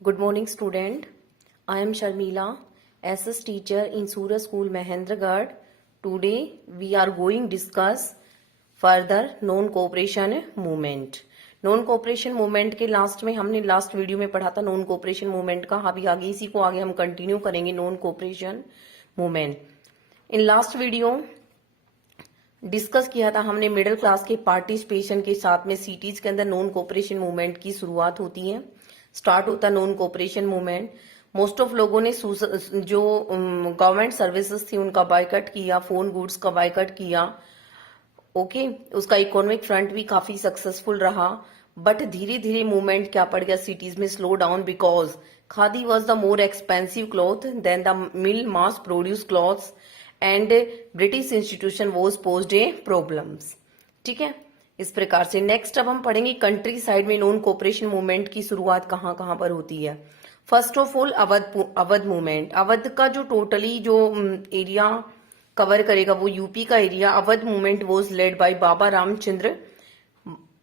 Good morning, student. I am Sharmila, SS teacher in Surya School, Mahendragarh. Today we are going discuss further non-cooperation movement. Non cooperation movement के last में हमने last video में पढ़ा था non cooperation movement का। अभी आगे इसी को आगे हम कंटिन्यू करेंगे non cooperation movement. In last video discuss किया था हमने मिडिल क्लास के पार्टिसिपेशन के साथ में सिटीज के अंदर नॉन कोऑपरेशन मूवमेंट की शुरुआत होती है, स्टार्ट होता non cooperation movement. Most of लोगों ने जो गवर्नमेंट सर्विसेज थी उनका बायकट किया, फोन गुड्स का बायकट किया। ओके, उसका इकोनॉमिक फ्रंट भी काफी सक्सेसफुल रहा, बट धीरे धीरे मूवमेंट क्या पड़ गया सिटीज में, slow down, because khadi was the more expensive cloth than the mill mass produce cloths and British institution was posed a problems. ठीक है, इस प्रकार से नेक्स्ट अब हम पढ़ेंगे कंट्री साइड में नॉन कोऑपरेशन मूवमेंट की शुरुआत कहाँ कहाँ पर होती है। First of all Awadh movement. Awadh का जो टोटली जो एरिया कवर करेगा वो यूपी का area. Awadh movement was led by Baba Ramchandra.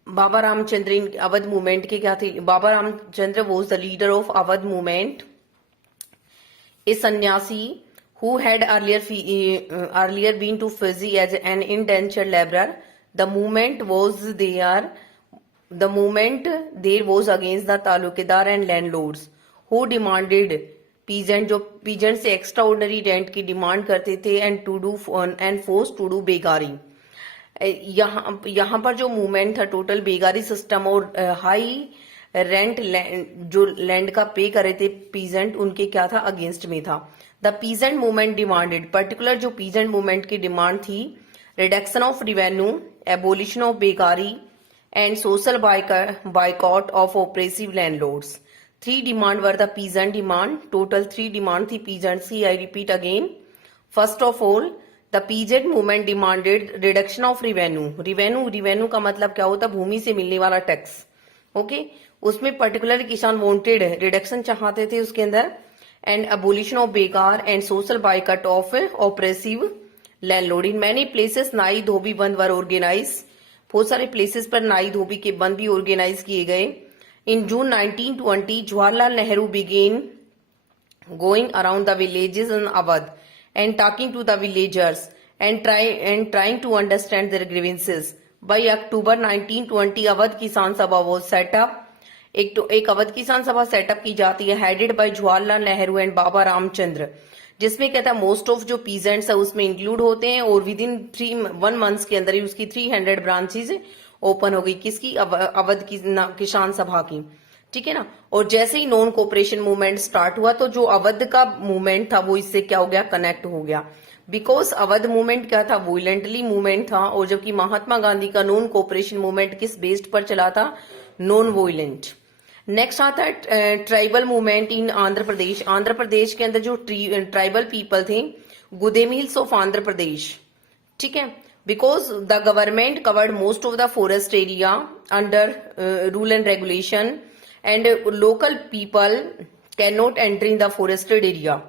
Baba Ramchandra in Awadh movement के क्या थे? Baba Ramchandra was the leader of Awadh movement. A sannyasi who had earlier been to Fiji as an indentured laborer. The movement there was against the talukadar and landlords who demanded peasant, जो peasant से extraordinary rent की demand करते थे and forced to do बेगारी। यहाँ पर जो movement था total बेगारी system और हाई रेंट जो लैंड का पे कर रहे थे पीजेंट, उनके क्या था अगेंस्ट में था। The peasant movement demanded, particular जो पीजेंट मूवमेंट की डिमांड थी, reduction of revenue, abolition of begar and social boycott of oppressive landlords. Three demand were the peasant demand. Total three demand थी पीजेंट की। I repeat again, first of all the peasant movement demanded reduction of revenue का मतलब क्या होता? भूमि से मिलने वाला टैक्स। ओके, उसमें पर्टिकुलर किसान वांटेड रिडक्शन चाहते थे उसके अंदर, and abolition of begar and social boycott of oppressive landlord. In many places नाई धोबी बंद वर ऑर्गेनाइज। बहुत सारे प्लेसेस पर नाई धोबी के बंद भी ऑर्गेनाइज किए गए। In June 1920 Jawaharlal Nehru began going around the villages in Awadh and talking to the villagers and trying to understand their grievances. By October 1920 Awadh Kisan Sabha was setup. एक अवध किसान सभा सेटअप की जाती है, headed by Jawaharlal Nehru and Baba Ramchandra, जिसमें कहता है मोस्ट ऑफ जो पीजेंट्स है उसमें इंक्लूड होते हैं, और विद इन 1 मंथ्स के अंदर ही उसकी 300 ब्रांचेज ओपन हो गई। किसकी? अवध की किसान सभा की। ठीक है ना। और जैसे ही नॉन कोऑपरेशन मूवमेंट स्टार्ट हुआ तो जो अवध का मूवमेंट था वो इससे क्या हो गया? कनेक्ट हो गया। बिकॉज अवध मूवमेंट क्या था? वॉयलेंटली मूवमेंट था, और जबकि महात्मा गांधी का नॉन कोऑपरेशन मूवमेंट किस बेस्ड पर चला था? Non violent. नेक्स्ट आता है tribal movement in Andhra Pradesh. Andhra Pradesh के अंदर जो ट्राइबल पीपल थे, गुदेमिल्स ऑफ आंध्र प्रदेश। ठीक है, because the government covered most of the forest area under rule and regulation and local people can not enter in the forested area,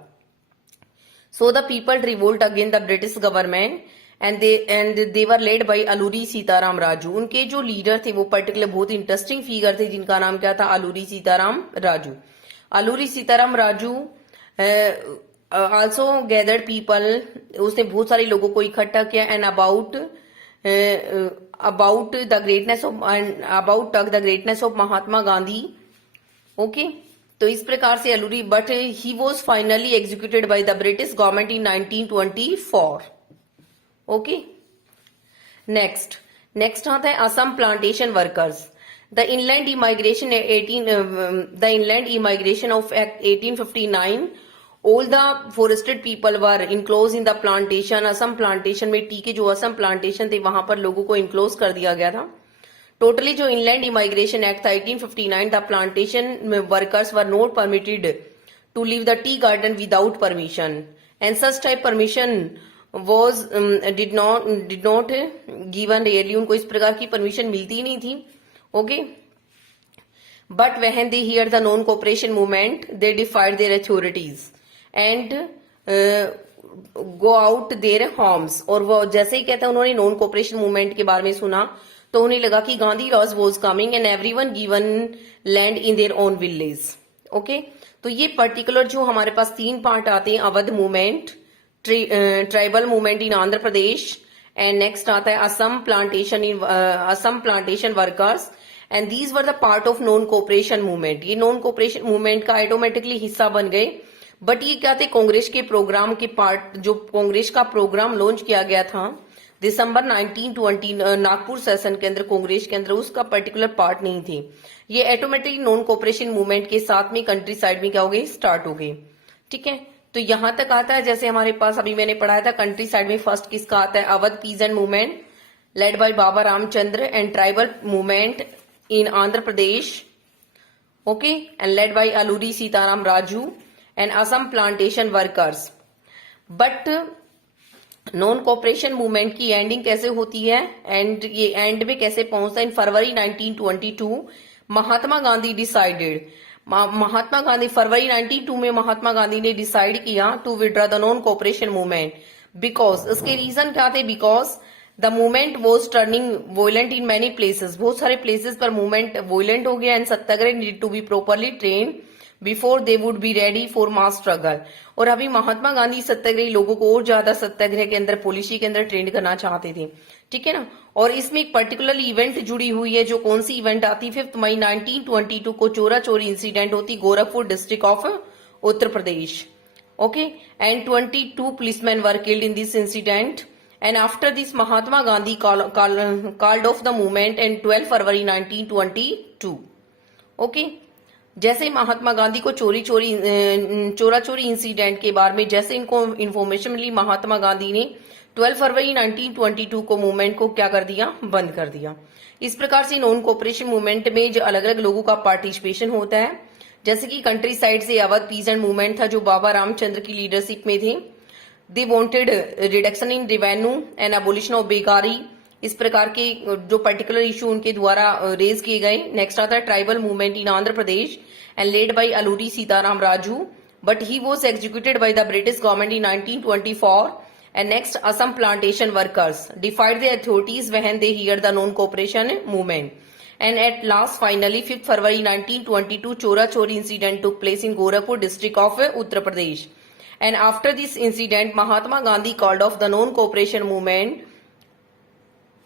so the people revolt against the British government and they were led by Alluri Sitaram Raju. उनके जो leader थे वो particular बहुत interesting figure थे जिनका नाम क्या था? Alluri Sitaram Raju. Alluri Sitaram Raju also gathered people, उसने बहुत सारे लोगों को इकट्ठा किया and about the greatness of Mahatma Gandhi. Okay, तो इस प्रकार से Alluri, but he was finally executed by the British government in 1924। Okay, next आता है Assam plantation workers. The inland immigration of act 1859, all the forested people were enclose in the plantation. Assam plantation में T के जो Assam plantation थे वहां पर लोगों को इनक्लोज कर दिया गया था। टोटली जो इनलैंड इमाइग्रेशन एक्ट था 1859, the plantation workers were not permitted to leave the tea garden without permission, and such type permission was did not given rarely. उनको इस प्रकार की परमिशन मिलती ही नहीं थी। Okay, but when they hear the non cooperation movement they defied their authorities and go out their homes. और वो जैसे ही कहते हैं उन्होंने नॉन कोऑपरेशन मूवमेंट के बारे में सुना तो उन्हें लगा कि Gandhi laws was coming and everyone given land in their own village. Okay, तो ये पर्टिकुलर जो हमारे पास 3 पार्ट आते हैं, Awadh movement, tribal movement in Andhra Pradesh, and next आता है Assam plantation workers, and these were the part of non cooperation movement. ये non cooperation movement का ऑटोमेटिकली हिस्सा बन गए, बट ये क्या थे, कांग्रेस के प्रोग्राम के पार्ट, जो कांग्रेस का प्रोग्राम लॉन्च किया गया था दिसंबर 1920 नागपुर सेशन के अंदर, कांग्रेस के अंदर, उसका पर्टिकुलर पार्ट नहीं थे। ये ऑटोमेटिकली नॉन कोऑपरेशन मूवमेंट के साथ में कंट्री साइड में क्या हो गए, स्टार्ट हो गए। ठीक है, तो यहां तक आता है, जैसे हमारे पास अभी मैंने पढ़ाया था, कंट्री साइड में फर्स्ट किसका आता है, Awadh peasant movement lead by Baba Ramchandra, and tribal movement in Andhra Pradesh, okay, and led by Alluri Sitaram Raju, and Assam plantation workers. But non cooperation movement की एंडिंग कैसे होती है, एंड ये एंड में कैसे पहुंचता है, in February 1922 Mahatma Gandhi decided, Mahatma Gandhi फरवरी 1992 में महात्मा गांधी ने डिसाइड किया to withdraw the non cooperation movement, because इसके रीजन क्या थे, because the movement was turning violent in many places, बहुत सारे प्लेसेस पर मूवमेंट वोलेंट हो गया, and satyagraha need to be properly train before they would be ready for mass struggle. और अभी महात्मा गांधी सत्याग्रही लोगों को और ज्यादा सत्याग्रह के अंदर, पॉलिसी के अंदर ट्रेंड करना चाहते थे। ठीक है ना, और इसमें एक पर्टिकुलर इवेंट जुड़ी हुई है, जो कौन सी इवेंट आती, 5 मई 1922 को चोरा चोरी इंसिडेंट होती Gorakhpur district of Uttar Pradesh, okay, and 22 policeman were killed in this incident, and after this Mahatma Gandhi called off the movement and 12 February 1922, okay. जैसे महात्मा गांधी को चोरा चोरी इंसिडेंट के बारे में जैसे इनको इन्फॉर्मेशन मिली, महात्मा गांधी ने 12 फरवरी 1922 को मूवमेंट को क्या कर दिया, बंद कर दिया। इस प्रकार से नॉन कोऑपरेशन मूवमेंट में जो अलग अलग लोगों का पार्टिसिपेशन होता है, जैसे कि कंट्री साइड से अवध पीजेंट मूवमेंट था, जो बाबा रामचंद्र की लीडरशिप में थे। They wanted reduction in revenue and abolition of बेकारी, इस प्रकार के जो पर्टिकुलर इशू उनके द्वारा रेज किए गए। नेक्स्ट आता है tribal movement in Andhra Pradesh and led by Alluri Sitaram Raju, but he was executed by the British government in 1924। And next Assam plantation workers डिफाइड the authorities when they hear the non cooperation movement, and at last finally 5 फरवरी 1922 चोरा चोरी incident took place in Gorakhpur district of Uttar Pradesh, and after this incident Mahatma Gandhi called off the non cooperation movement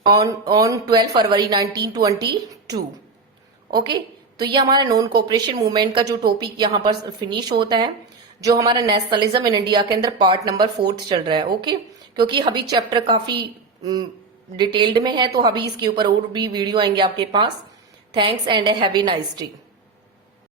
on 12 February 1922, okay. तो ये हमारा non cooperation movement का जो topic यहाँ पर finish होता है, जो हमारा नेशनलिज्म इन इंडिया के अंदर पार्ट नंबर 4 चल रहा है, ओके। क्योंकि अभी चैप्टर काफी डिटेल्ड में है, तो अभी इसके ऊपर और भी वीडियो आएंगे आपके पास। Thanks and have a nice day.